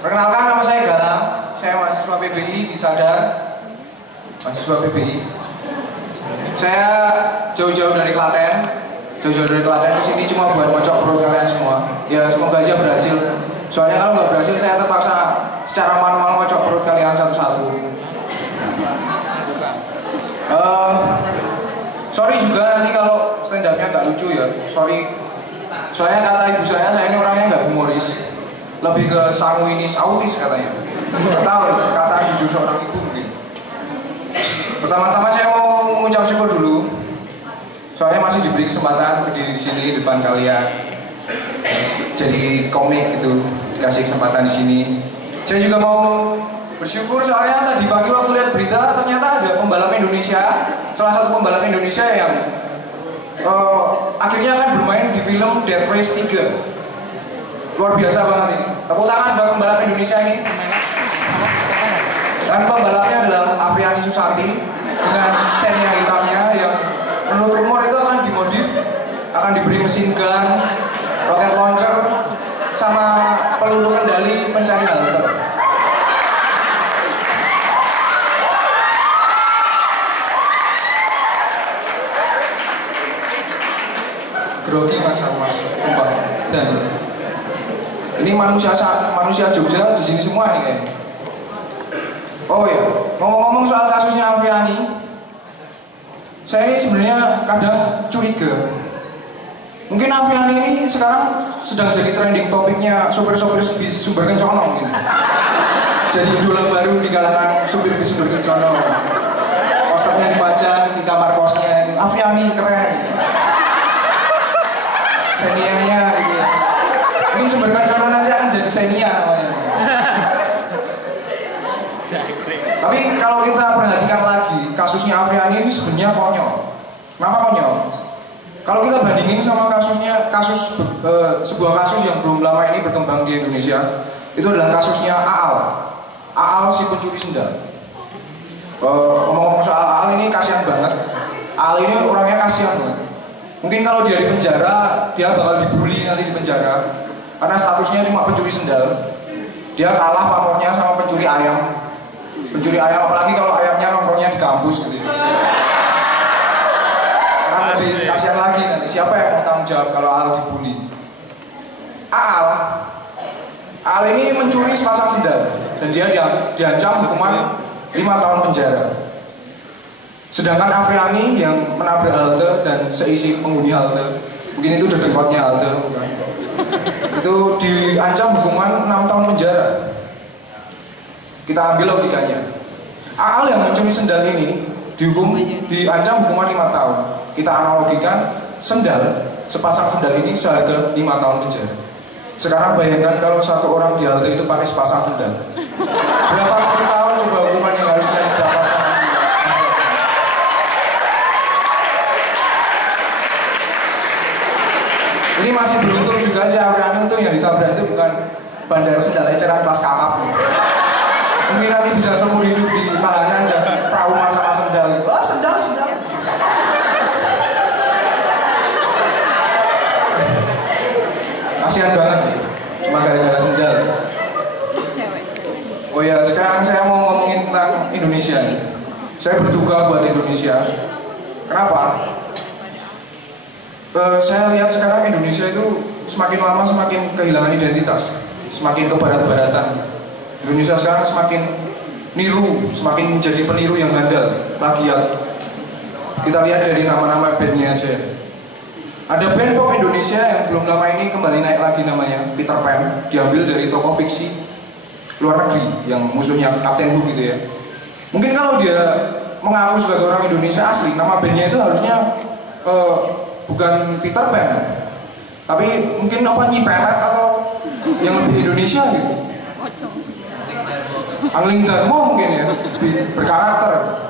Perkenalkan, nama saya Galang. Saya mahasiswa PBI di Sadar. Mahasiswa PBI. Saya jauh-jauh dari Klaten. Jauh-jauh dari Klaten ke sini cuma buat ngocok perut kalian semua. Ya semoga aja berhasil. Soalnya kalau nggak berhasil saya terpaksa secara manual ngocok perut kalian satu-satu. Sorry juga nanti kalau stand up-nya nggak lucu ya. Sorry. Soalnya kata ibu saya ini orangnya nggak humoris. Lebih ke sanguinis, autis katanya. Nggak tahu kata jujur seorang ibu mungkin. Pertama-tama saya mau mengucap syukur dulu. Soalnya masih diberi kesempatan berdiri di sini depan kalian. Jadi komik gitu, dikasih kesempatan di sini. Saya juga mau bersyukur soalnya tadi pagi waktu lihat berita ternyata ada pembalap Indonesia, salah satu pembalap Indonesia yang akhirnya akan bermain di film Death Race 3. Luar biasa banget ini. Tepuk tangan buat pembalap Indonesia ini. Dan pembalapnya adalah Aviani Susanti dengan Xenia hitamnya yang menurut rumor itu akan dimodif, akan diberi mesin gun, roket launcher, sama peluru kendali pencari halte. Grogi mas, sumpah. Dan ini manusia Jogja di sini semua nih kayaknya. Oh ya, ngomong-ngomong soal kasusnya Aviani, saya ini sebenarnya kadang curiga. Mungkin Aviani ini sekarang sedang jadi trending topiknya supir-supir bis sumber kencono mungkin. Jadi idola baru di kalangan supir bis sumber kencono. Posternya dipajang di kamar kosnya, Aviani keren. Senianya gitu. Ini sumber kencono nanti akan jadi Senia namanya. Tapi kalau kita perhatikan lagi, kasusnya Aviani ini sebenarnya konyol. Kenapa konyol? Kalau kita bandingin sama sebuah kasus yang belum lama ini berkembang di Indonesia, itu adalah kasusnya Aal. Aal si pencuri sendal. Ngomong-ngomong soal Aal ini kasihan banget. Aal ini orangnya kasihan banget. Mungkin kalau dia di penjara, dia bakal dibully nanti di penjara. Karena statusnya cuma pencuri sendal. Dia kalah pamornya sama pencuri ayam. Pencuri ayam, apalagi kalau ayamnya nongkrongnya di kampus gitu. Kan lebih kasihan lagi nanti, siapa yang mau tanggung jawab kalau Aal dibully? Aal ini mencuri sepasang sendal dan dia diancam hukuman 5 tahun penjara. Sedangkan Aviani yang menabrak halte dan seisi penghuni halte, mungkin itu dedekotnya halte, itu diancam hukuman 6 tahun penjara. Kita ambil logikanya. Aal yang mencuri sendal ini diancam hukuman 5 tahun. Kita analogikan sendal, sepasang sendal ini seharga 5 tahun penjara. Sekarang bayangkan kalau satu orang di halte itu pakai sepasang sendal. Berapa puluh tahun coba hukuman yang harus dia dapatkan? Ini masih beruntung juga sih Aviani, untung yang ditabrak itu bukan bandar sendal eceran kelas kakap. Mungkin nanti bisa seumur hidup di tahanan dan trauma sama sendal. Wah, sendal. Kasihan banget, cuma gara-gara sendal. Oh ya, sekarang saya mau ngomongin tentang Indonesia nih. Saya berduka buat Indonesia. Kenapa? Saya lihat sekarang Indonesia itu semakin lama semakin kehilangan identitas, semakin ke barat-baratan. Indonesia sekarang semakin niru, semakin menjadi peniru yang handal, plagiat. Kita lihat dari nama-nama bandnya aja. Ada band pop Indonesia yang belum lama ini kembali naik lagi namanya Peter Pan, diambil dari tokoh fiksi luar negeri yang musuhnya Kapten Hook gitu ya. Mungkin kalau dia mengaku sebagai orang Indonesia asli, nama bandnya itu harusnya bukan Peter Pan, tapi mungkin apa Nyipelet atau yang lebih Indonesia gitu. Angling Darmo mungkin ya, berkarakter.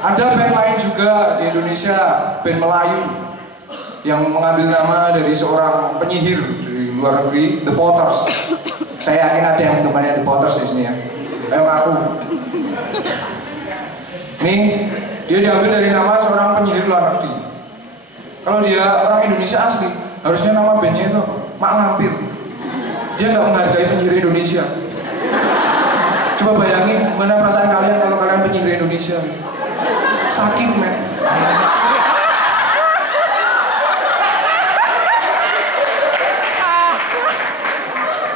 Ada band lain juga di Indonesia, band Melayu, yang mengambil nama dari seorang penyihir di luar negeri, The Potters. Saya yakin ada yang temannya The Potters di sini ya. Ayo ngaku. Nih, dia diambil dari nama seorang penyihir luar negeri. Kalau dia orang Indonesia asli, harusnya nama bandnya itu Mak Lampir. Tapi mungkin Dia nggak menghargai penyihir Indonesia. Coba bayangin mana perasaan kalian kalau kalian penyihir Indonesia. Sakit, men.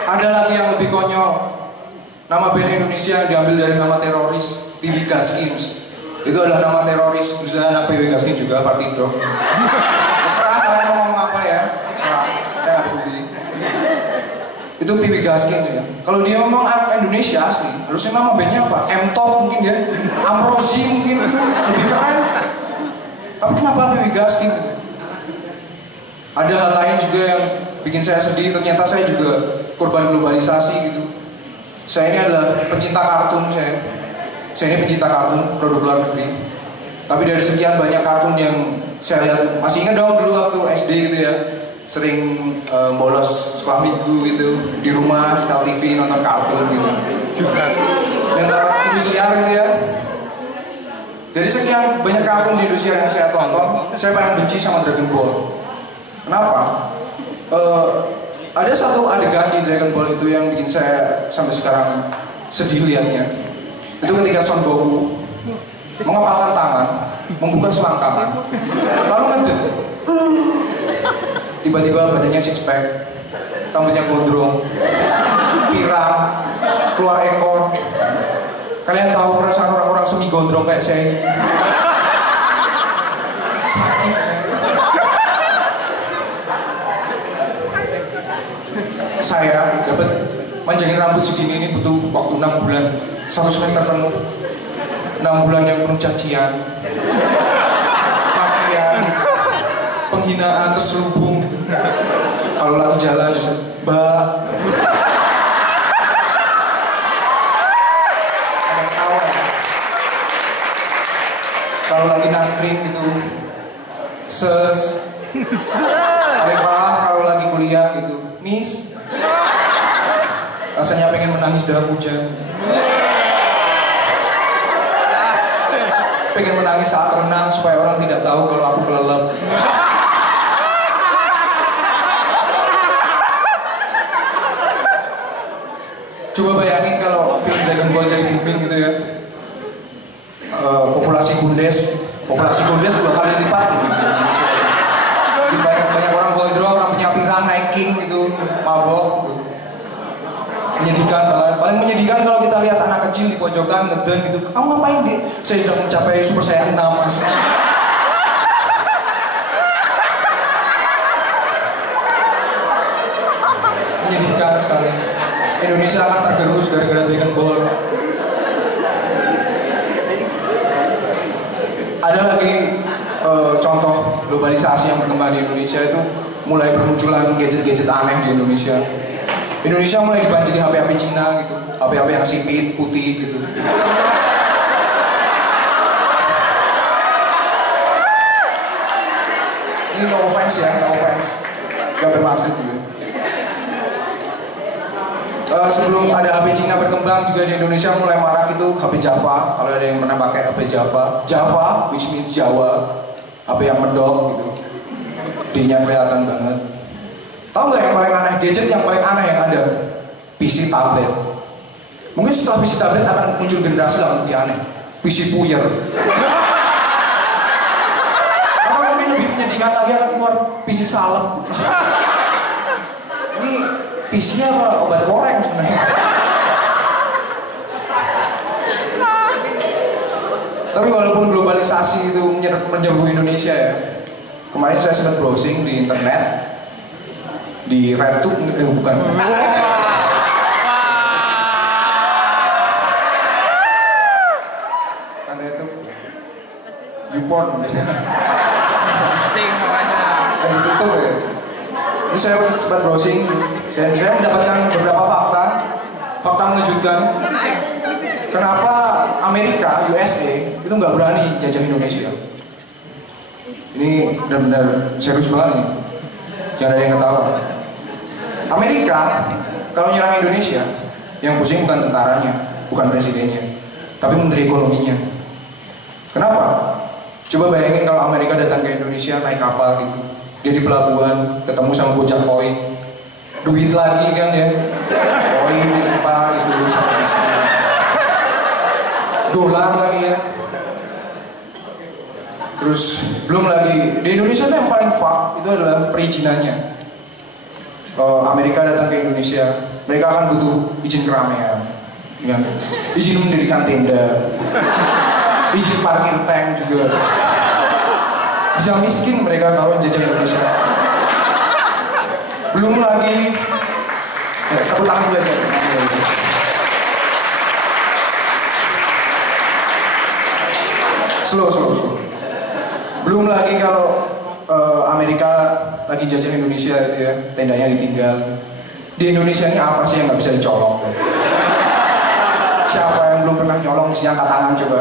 Ada lagi yang lebih konyol. Nama band Indonesia yang diambil dari nama teroris, PW Gaskins. Itu adalah nama teroris. Misalnya anak PW Gaskins juga, Partido. Terserah kalian mau ngomong apa ya. Terserah. Ya, peduli. Itu PW Gaskins ya. Kalau dia ngomong Indonesia asli, harusnya nama bandnya apa? M-Top mungkin ya. Amrozi mungkin. Lebih keren. Tapi kenapa PW Gaskins? Ada hal lain juga yang bikin saya sedih. Ternyata saya juga korban globalisasi gitu. Saya ini adalah pencinta kartun saya. Saya ini pencinta kartun produk luar negeri. Tapi dari sekian banyak kartun yang saya lihat, masih ingat dong dulu waktu SD gitu ya, sering bolos sekolah minggu gitu di rumah, setel TV, nonton kartun gitu. Dan Indosiar gitu ya. Dari sekian banyak kartun di Indosiar yang saya tonton, saya paling benci sama Dragon Ball. Kenapa? Ada satu adegan di Dragon Ball itu yang bikin saya sampai sekarang sedih lihatnya. Itu ketika Son Goku mengepalkan tangan, membuka selangkangan, lalu ngedek. Tiba-tiba badannya six pack, rambutnya gondrong, pirang, keluar ekor. Kalian tahu perasaan orang-orang semi gondrong kayak saya? Sakit. Saya dapat manjangin rambut segini ini butuh waktu 6 bulan, 1 semester penuh. 6 bulan yang penuh cacian, pakaian, penghinaan, terselubung. Kalau lagi jalan, mbak. Kalau lagi nangkring gitu, ses. Paling parah kalau lagi kuliah gitu, miss. Rasanya pengen menangis dalam hujan. Pengen menangis saat renang supaya orang tidak tahu kalau aku kelelep. Coba bayangin kalau film Dragon Ball jadi booming gitu ya. Populasi Bundes 2 kali lipat. Jadi banyak orang gondrong, orang punya pirang, naik king gitu, mabok gitu. Menyedihkan banget. Paling menyedihkan kalau kita lihat anak kecil di pojokan ngeden gitu. Kamu ngapain deh? Saya sudah mencapai Super Saiyan 6 mas. Menyedihkan sekali. Indonesia akan tergerus gara-gara Dragon Ball. Ada lagi contoh globalisasi yang berkembang di Indonesia itu mulai bermunculan gadget-gadget aneh di Indonesia. Indonesia mulai dibanjiri HP-HP Cina gitu, HP-HP yang sipit, putih gitu. Ini no offense ya, no offense, gak bermaksud gitu. Sebelum ada HP Cina berkembang juga di Indonesia mulai marak itu HP Java. Kalau ada yang pernah pakai HP Java which means Jawa, HP yang medok gitu, D-nya kelihatan banget. Tahu nggak yang paling aneh, gadget yang paling aneh yang ada? PC tablet. Mungkin setelah PC tablet akan muncul generasi yang lebih aneh, PC puyer. Atau mungkin lebih menyedihkan lagi akan keluar PC salep. Ini PC-nya apa? Obat koreng sebenarnya. Tapi walaupun globalisasi itu menyerbu Indonesia ya, kemarin saya sempat browsing di internet, di RedTube, bukan. Karena itu YouPorn. Cing makanya. Dan ditutup ya. Terus saya sempat browsing, saya mendapatkan beberapa fakta mengejutkan. Kenapa Amerika, USA itu nggak berani jajah Indonesia? Ini benar-benar serius banget nih. Jangan ada yang ketawa. Amerika kalau nyerang Indonesia, yang pusing bukan tentaranya, bukan presidennya, tapi menteri ekonominya. Kenapa? Coba bayangin kalau Amerika datang ke Indonesia naik kapal gitu, dia di pelabuhan ketemu sama bocah koi, $2 duit lagi kan ya, koin dilimpah itu sama miskin, dolar lagi ya. Terus belum lagi di Indonesia tuh yang paling fuck itu adalah perizinannya. Amerika datang ke Indonesia, mereka akan butuh izin keramaian, ya. Izin mendirikan tenda, izin parkir tank juga. Bisa miskin mereka kalau jajah Indonesia. Belum lagi, tepuk tangan dulu aja. Slow. Belum lagi kalau Amerika lagi jajah Indonesia itu ya, tendanya ditinggal. Di Indonesia ini apa sih yang nggak bisa dicolok? Siapa yang belum pernah nyolong mesti angkat tangan coba.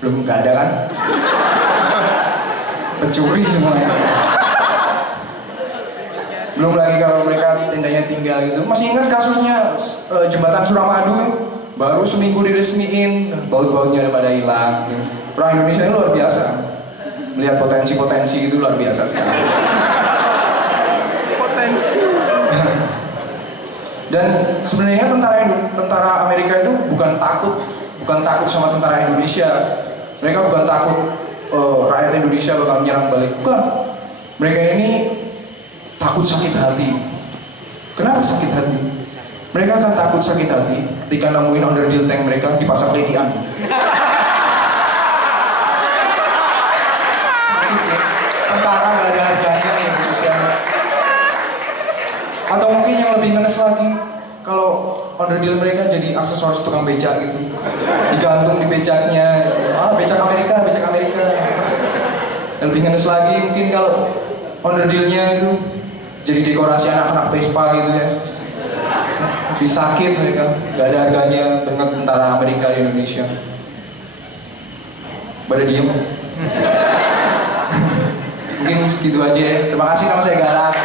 Belum, nggak ada kan? Pencuri semuanya. Belum lagi kalau mereka tendanya tinggal gitu. Masih ingat kasusnya jembatan Suramadu? Baru seminggu diresmiin, baut-bautnya udah pada hilang. Orang Indonesia ini luar biasa. Melihat potensi-potensi itu luar biasa sekali. Potensi. Dan sebenarnya tentara Amerika itu bukan takut sama tentara Indonesia. Mereka bukan takut rakyat Indonesia bakal menyerang balik. Bukan. Mereka ini takut sakit hati. Kenapa sakit hati? Mereka akan takut sakit hati ketika nemuin underdeal tank mereka di pasar Letian. Tentara gak ada harganya di Indonesia. Atau mungkin yang lebih ngenes lagi, kalau underdeal mereka jadi aksesoris tukang becak gitu, digantung di becaknya, becak Amerika. Yang lebih ngenes lagi mungkin kalau underdealnya itu jadi dekorasi anak-anak Vespa gitu ya. Lebih sakit mereka, gak ada harganya dengan tentara Amerika di Indonesia. Pada diem. Mungkin segitu aja ya. Terima kasih, nama saya Galak.